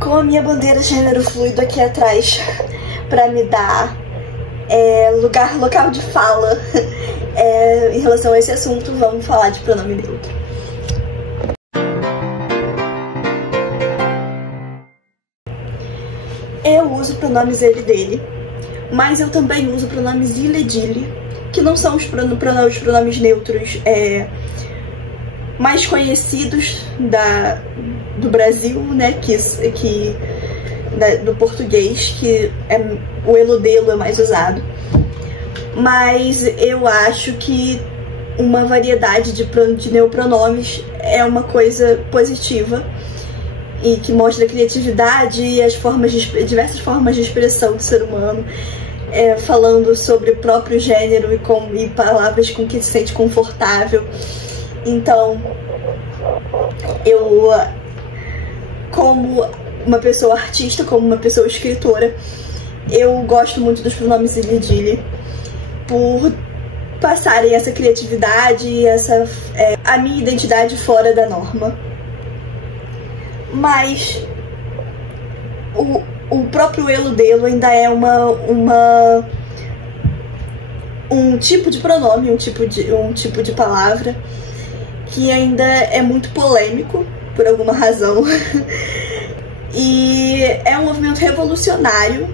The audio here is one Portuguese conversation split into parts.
com a minha bandeira gênero fluido aqui atrás para me dar local de fala em relação a esse assunto, vamos falar de pronome neutro. Eu uso pronomes ele, dele, mas eu também uso pronomes ele, dele, que não são os pronomes neutros mais conhecidos do Brasil, né, do português, que o ele, dele é mais usado. Mas eu acho que uma variedade de neopronomes é uma coisa positiva e que mostra a criatividade e as diversas formas de expressão do ser humano, falando sobre o próprio gênero e palavras com que se sente confortável. Então, eu, como uma pessoa artista, como uma pessoa escritora, eu gosto muito dos pronomes ele, dele, por passarem essa criatividade e a minha identidade fora da norma. Mas o próprio ele, dele ainda é um tipo de pronome, um tipo de palavra que ainda é muito polêmico por alguma razão. E é um movimento revolucionário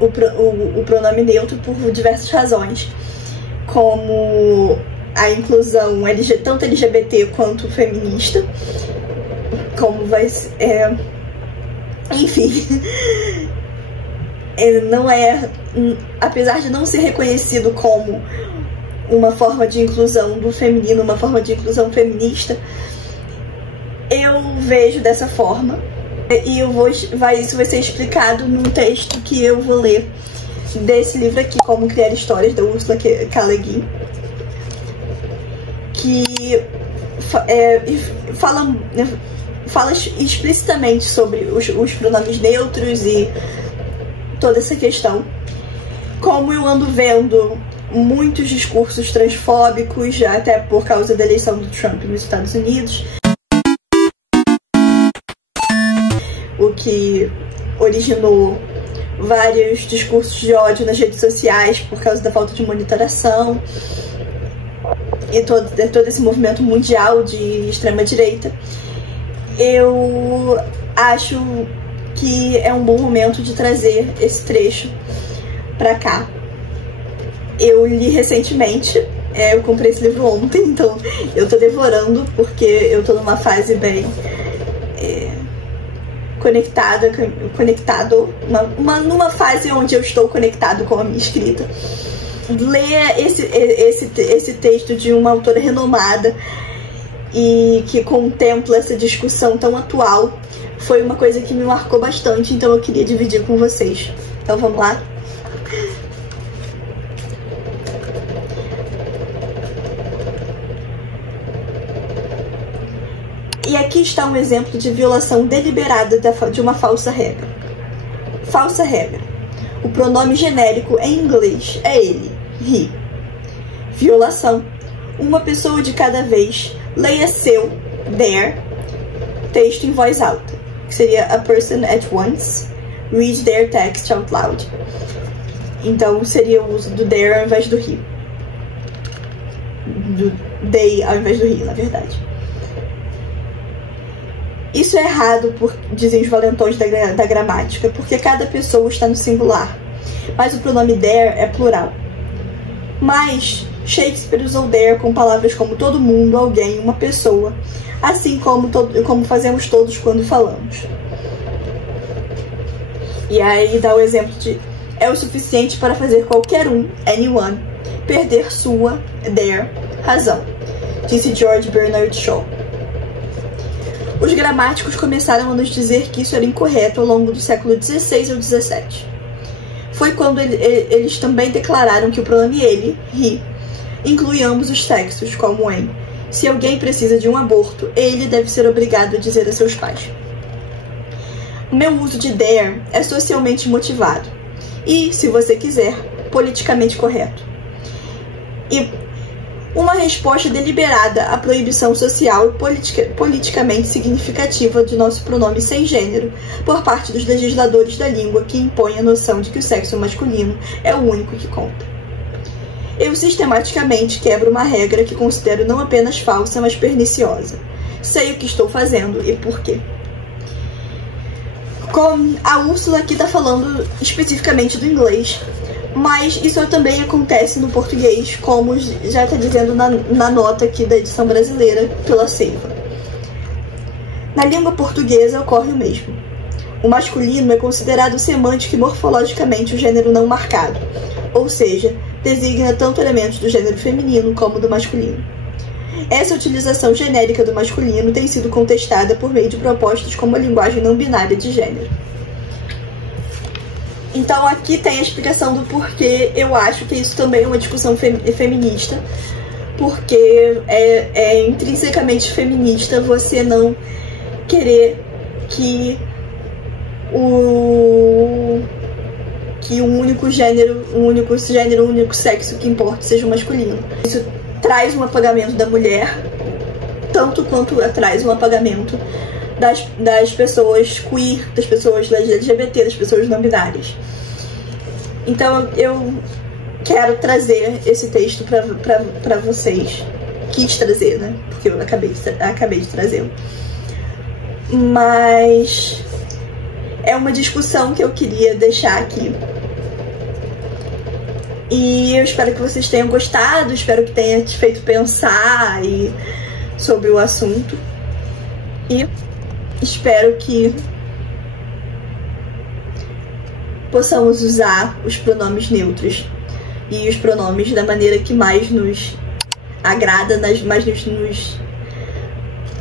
o pronome neutro por diversas razões, como a inclusão tanto LGBT quanto feminista, como enfim, apesar de não ser reconhecido como uma forma de inclusão do feminino, uma forma de inclusão feminista, eu vejo dessa forma. E isso vai ser explicado num texto que eu vou ler desse livro aqui, Como Criar Histórias, da Ursula K. Le Guin, que fala explicitamente sobre os pronomes neutros e toda essa questão. Como eu ando vendo muitos discursos transfóbicos, até por causa da eleição do Trump nos Estados Unidos, o que originou vários discursos de ódio nas redes sociais por causa da falta de monitoração e todo esse movimento mundial de extrema-direita. Eu acho que é um bom momento de trazer esse trecho pra cá. Eu li recentemente, eu comprei esse livro ontem, então eu tô devorando, porque eu tô numa fase bem numa fase onde eu estou conectado com a minha escrita. Ler esse texto de uma autora renomada e que contempla essa discussão tão atual foi uma coisa que me marcou bastante, então eu queria dividir com vocês. Então vamos lá? E aqui está um exemplo de violação deliberada de uma falsa regra. Falsa regra. O pronome genérico em inglês é ele, he. Violação. Uma pessoa de cada vez leia seu, their, texto em voz alta, que seria a person at once, read their text out loud. Então seria o uso do their ao invés do he. Do they ao invés do he, na verdade. Isso é errado, dizem os valentões da gramática, porque cada pessoa está no singular, mas o pronome their é plural. Mas Shakespeare usou their com palavras como todo mundo, alguém, uma pessoa, assim como fazemos todos quando falamos. E aí dá o exemplo de é o suficiente para fazer qualquer um, anyone, perder sua, their, razão, disse George Bernard Shaw. Os gramáticos começaram a nos dizer que isso era incorreto ao longo do século XVI ou XVII. Foi quando eles também declararam que o pronome ele, he, inclui ambos os sexos, como em se alguém precisa de um aborto, ele deve ser obrigado a dizer a seus pais. O meu uso de their é socialmente motivado e, se você quiser, politicamente correto. uma resposta deliberada à proibição social e politicamente significativa de nosso pronome sem gênero por parte dos legisladores da língua que impõem a noção de que o sexo masculino é o único que conta. Eu sistematicamente quebro uma regra que considero não apenas falsa, mas perniciosa. Sei o que estou fazendo e por quê. A Úrsula aqui está falando especificamente do inglês, mas isso também acontece no português, como já está dizendo na nota aqui da edição brasileira pela Seiva. Na língua portuguesa ocorre o mesmo. O masculino é considerado semântica e morfologicamente o gênero não marcado, ou seja, designa tanto elementos do gênero feminino como do masculino. Essa utilização genérica do masculino tem sido contestada por meio de propostas como a linguagem não binária de gênero. Então aqui tem a explicação do porquê eu acho que isso também é uma discussão feminista, porque é intrinsecamente feminista você não querer que um único gênero, um único sexo que importa seja o masculino. Isso traz um apagamento da mulher, tanto quanto traz um apagamento das pessoas queer, das pessoas LGBT, das pessoas não binárias. Então eu quero trazer esse texto para vocês. Quis trazer, né? Porque eu acabei de trazê-lo. Mas é uma discussão que eu queria deixar aqui. E eu espero que vocês tenham gostado, espero que tenha te feito pensar sobre o assunto. E espero que possamos usar os pronomes neutros e os pronomes da maneira que mais nos agrada,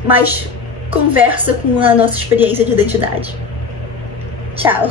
mais conversa com a nossa experiência de identidade. Tchau!